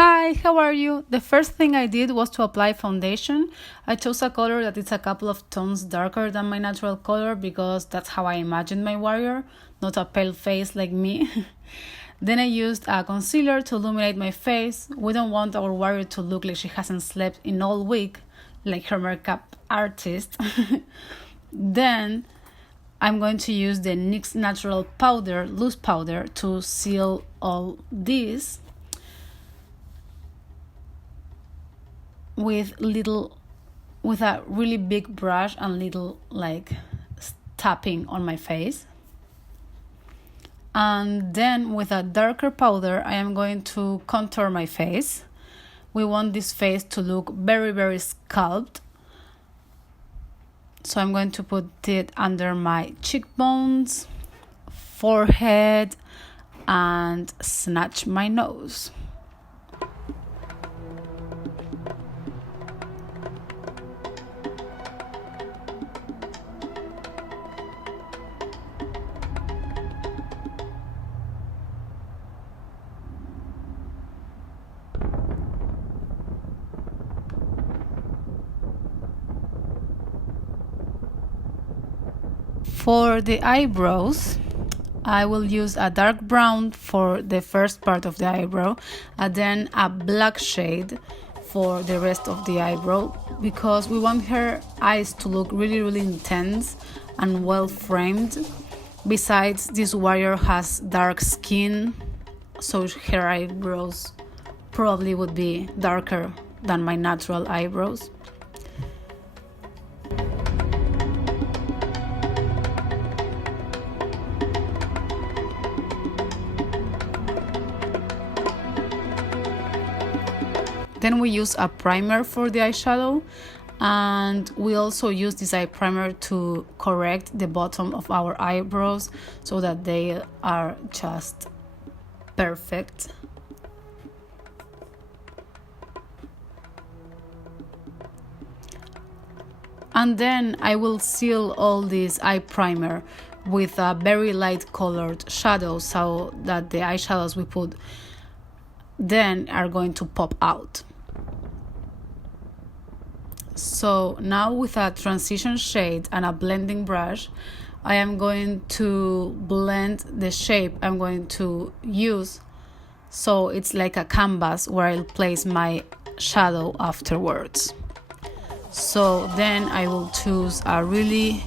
Hi, how are you? The first thing I did was to apply foundation. I chose a color that is a couple of tones darker than my natural color because that's how I imagined my warrior, not a pale face like me. Then I used a concealer to illuminate my face. We don't want our warrior to look like she hasn't slept in all week, like her makeup artist. Then I'm going to use the NYX Natural Powder, loose powder, to seal all this with a really big brush and little tapping on my face. And then with a darker powder, I am going to contour my face. We want this face to look very, very sculpted. So I'm going to put it under my cheekbones, forehead, and snatch my nose. For the eyebrows, I will use a dark brown for the first part of the eyebrow and then a black shade for the rest of the eyebrow because we want her eyes to look really, really intense and well framed. Besides, this warrior has dark skin, so her eyebrows probably would be darker than my natural eyebrows. Then we use a primer for the eyeshadow, and we also use this eye primer to correct the bottom of our eyebrows so that they are just perfect. And then I will seal all this eye primer with a very light colored shadow so that the eyeshadows we put then are going to pop out. So now with a transition shade and a blending brush, I am going to blend the shape I'm going to use so it's like a canvas where I'll place my shadow afterwards. So then I will choose a really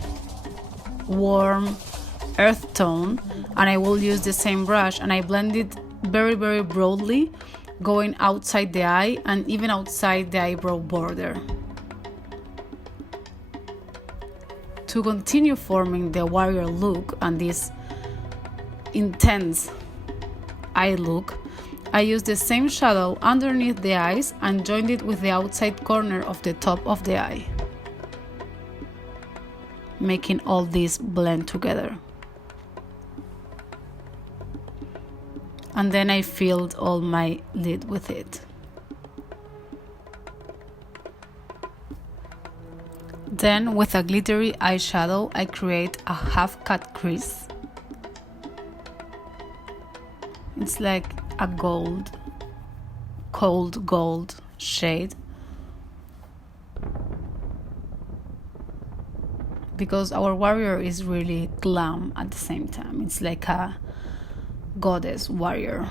warm earth tone and I will use the same brush and I blend it very, very broadly, going outside the eye and even outside the eyebrow border. To continue forming the warrior look and this intense eye look, I used the same shadow underneath the eyes and joined it with the outside corner of the top of the eye, making all this blend together. And then I filled all my lid with it. Then with a glittery eyeshadow, I create a half-cut crease. It's like a cold gold shade. Because our warrior is really glam at the same time. It's like a goddess warrior.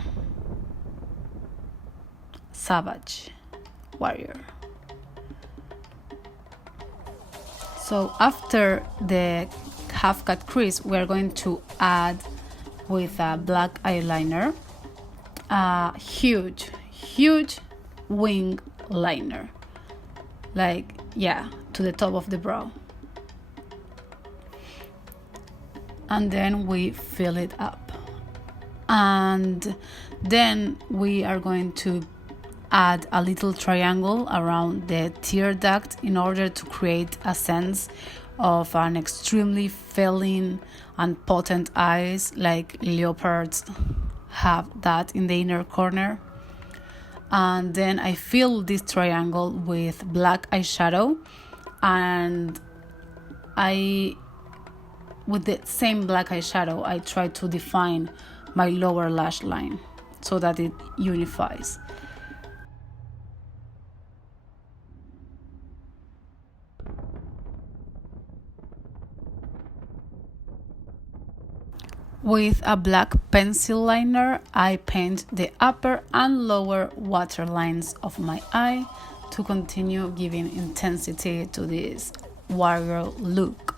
Savage warrior. So after the half-cut crease, we're going to add with a black eyeliner a huge wing liner, to the top of the brow. And then we fill it up. And then we are going to add a little triangle around the tear duct in order to create a sense of an extremely feline and potent eyes, like leopards have that in the inner corner. And then I fill this triangle with black eyeshadow, and with the same black eyeshadow I try to define my lower lash line so that it unifies. With a black pencil liner, I paint the upper and lower waterlines of my eye to continue giving intensity to this warrior look.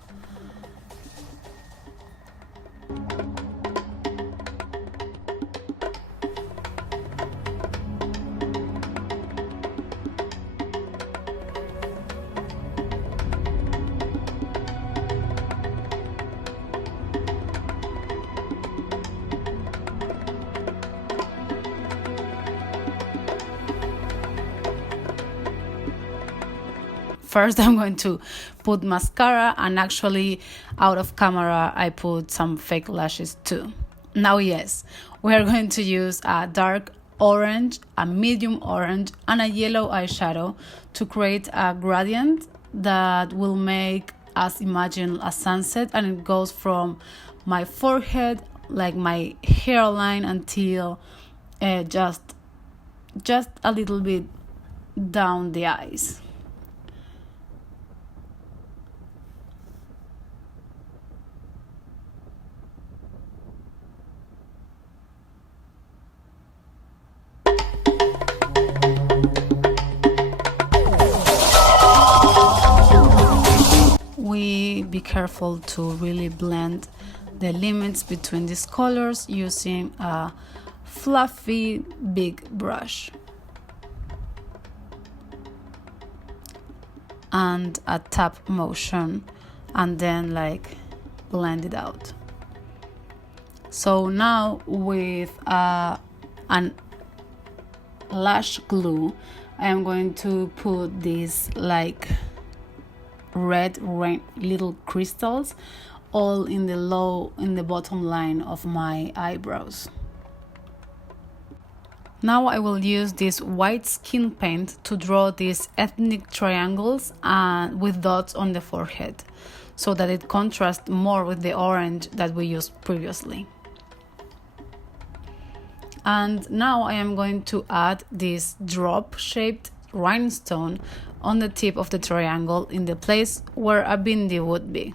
First, I'm going to put mascara, and actually out of camera I put some fake lashes too. Now yes, we are going to use a dark orange, a medium orange, and a yellow eyeshadow to create a gradient that will make us imagine a sunset, and it goes from my forehead, like my hairline, until just a little bit down the eyes. Be careful to really blend the limits between these colors using a fluffy big brush and a tap motion, and then like blend it out. So now with an lash glue, I am going to put this like red little crystals all in the bottom line of my eyebrows. Now I will use this white skin paint to draw these ethnic triangles and with dots on the forehead, so that it contrasts more with the orange that we used previously. And now I am going to add this drop-shaped rhinestone on the tip of the triangle in the place where a bindi would be.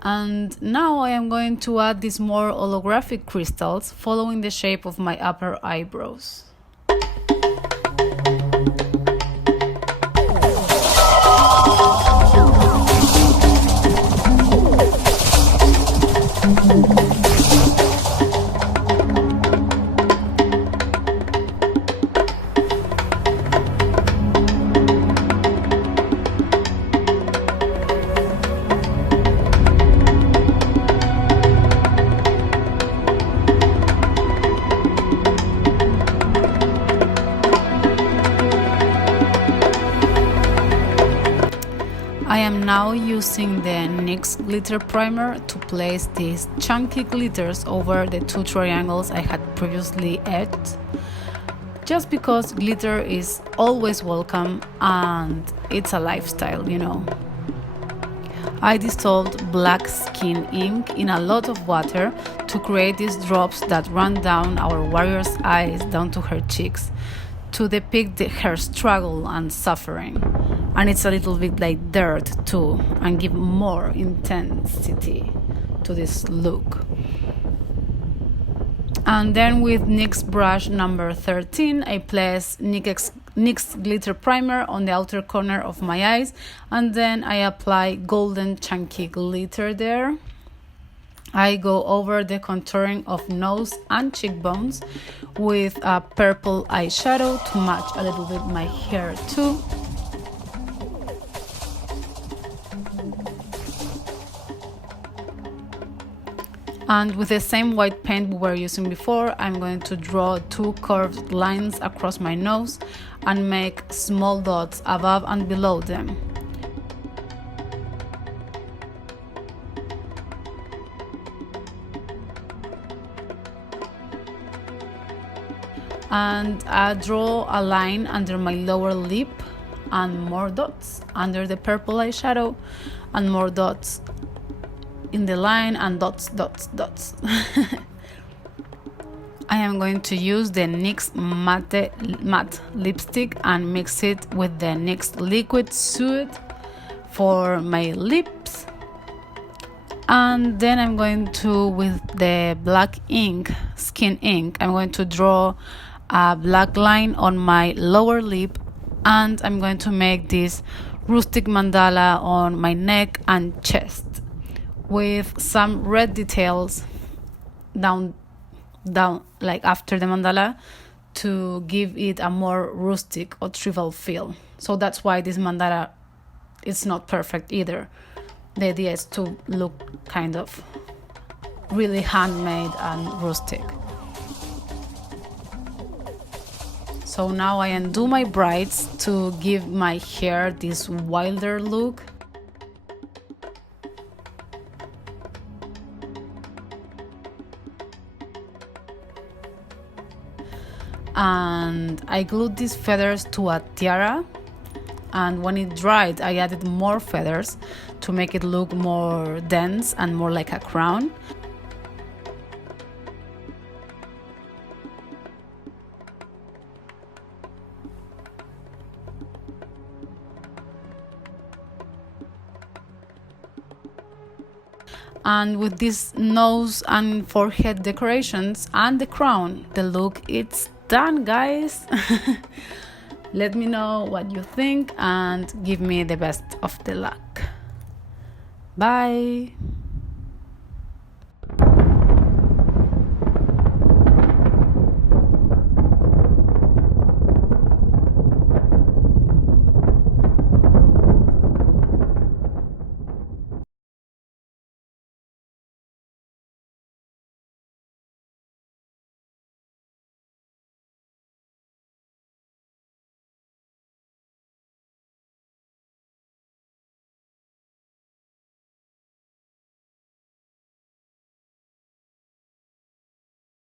And now I am going to add these more holographic crystals following the shape of my upper eyebrows. I am now using the NYX glitter primer to place these chunky glitters over the two triangles I had previously etched, just because glitter is always welcome and it's a lifestyle, you know. I dissolved black skin ink in a lot of water to create these drops that run down our warrior's eyes down to her cheeks, to depict her struggle and suffering. And it's a little bit like dirt too, and give more intensity to this look. And then with NYX brush number 13, I place NYX glitter primer on the outer corner of my eyes, and then I apply golden chunky glitter there. I go over the contouring of nose and cheekbones with a purple eyeshadow to match a little bit my hair too. And with the same white paint we were using before, I'm going to draw two curved lines across my nose and make small dots above and below them. And I draw a line under my lower lip and more dots under the purple eyeshadow and more dots in the line and dots. I am going to use the NYX matte lipstick and mix it with the NYX liquid suede for my lips. And then I'm going to, with the black ink, skin ink, I'm going to draw a black line on my lower lip, and I'm going to make this rustic mandala on my neck and chest with some red details down like after the mandala, to give it a more rustic or tribal feel. So that's why this mandala is not perfect either. The idea is to look kind of really handmade and rustic. So now I undo my braids to give my hair this wilder look. And I glued these feathers to a tiara, and when it dried I added more feathers to make it look more dense and more like a crown. And with these nose and forehead decorations and the crown, the look it's done, guys. Let me know what you think and give me the best of the luck. Bye.